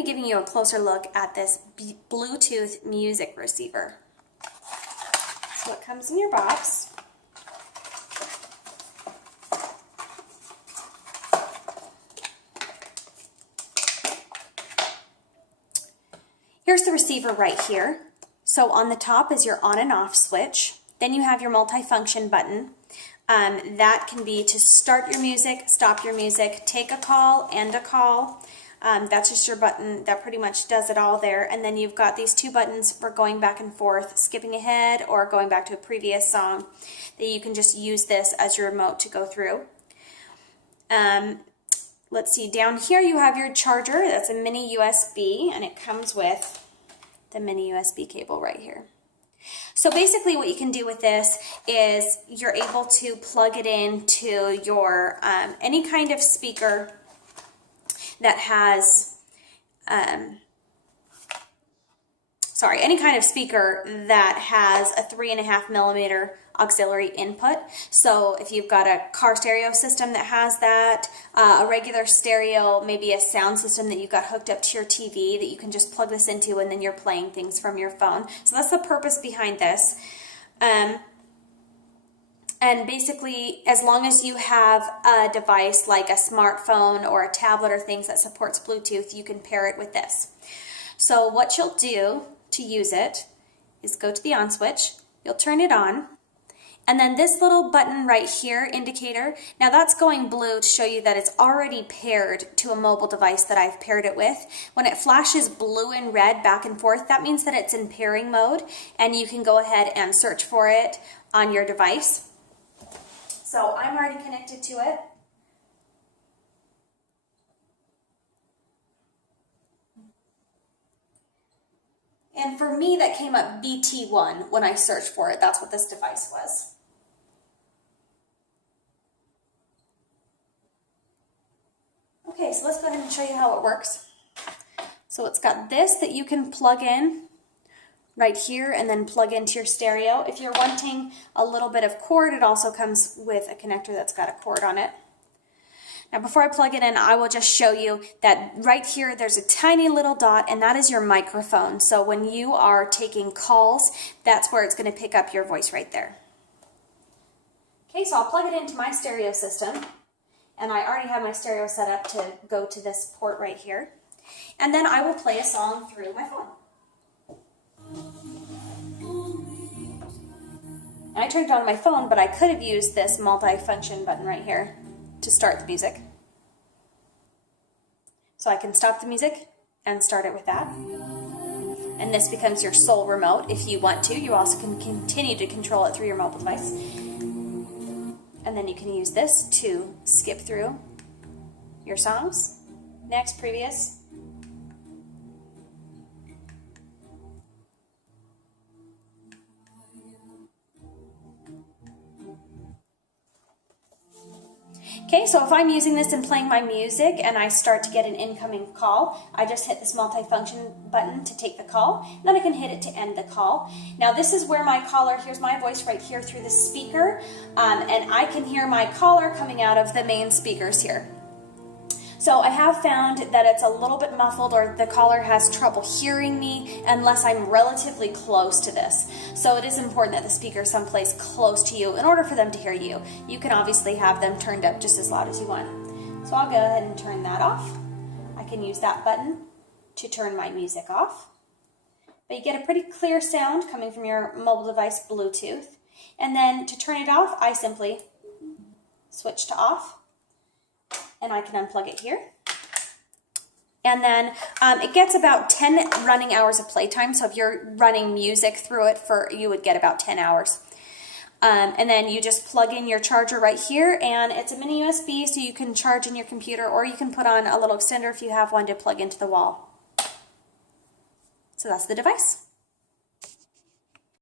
to be giving you a closer look at this Bluetooth music receiver. So it comes in your box. Here's the receiver right here. So on the top is your on and off switch. Then you have your multi-function button. That can be to start your music, stop your music, take a call, end a call. That's just your button that pretty much does it all there. And then you've got these two buttons for going back and forth, skipping ahead or going back to a previous song, that you can just use this as your remote to go through. Let's see, down here you have your charger. That's a mini USB, and it comes with the mini USB cable right here. So basically what you can do with this is you're able to plug it into your any kind of speaker that has any kind of speaker that has a 3.5 millimeter auxiliary input. So if you've got a car stereo system that has that, a regular stereo, maybe a sound system that you've got hooked up to your TV that you can just plug this into, and then you're playing things from your phone. So that's the purpose behind this. And basically, as long as you have a device like a smartphone or a tablet or things that supports Bluetooth, you can pair it with this. So what you'll do to use it is go to the on switch, you'll turn it on, and then this little button right here, indicator, now that's going blue to show you that it's already paired to a mobile device that I've paired it with. When it flashes blue and red back and forth, that means that it's in pairing mode, and you can go ahead and search for it on your device. So I'm already connected to it. And for me, that came up BT1 when I searched for it. That's what this device was. Okay, so let's go ahead and show you how it works. So it's got this that you can plug in right here and then plug into your stereo. If you're wanting a little bit of cord, it also comes with a connector that's got a cord on it. Now before I plug it in, I will just show you that right here there's a tiny little dot, and that is your microphone. So when you are taking calls, that's where it's going to pick up your voice right there. Okay, so I'll plug it into my stereo system, and I already have my stereo set up to go to this port right here. And then I will play a song through my phone. And I turned it on my phone, but I could have used this multi-function button right here to start the music. So I can stop the music and start it with that. And this becomes your sole remote if you want to. You also can continue to control it through your mobile device. And then you can use this to skip through your songs. Next, previous. Okay, so if I'm using this and playing my music and I start to get an incoming call, I just hit this multi-function button to take the call, and then I can hit it to end the call. Now this is where my caller hears my voice right here through the speaker, and I can hear my caller coming out of the main speakers here. So I have found that it's a little bit muffled, or the caller has trouble hearing me unless I'm relatively close to this. So it is important that the speaker is someplace close to you in order for them to hear you. You can obviously have them turned up just as loud as you want. So I'll go ahead and turn that off. I can use that button to turn my music off. But you get a pretty clear sound coming from your mobile device Bluetooth. And then to turn it off, I simply switch to off. And I can unplug it here. And then it gets about 10 running hours of playtime. So if you're running music through it, you would get about 10 hours. And then you just plug in your charger right here, and it's a mini USB, so you can charge in your computer, or you can put on a little extender if you have one to plug into the wall. So that's the device.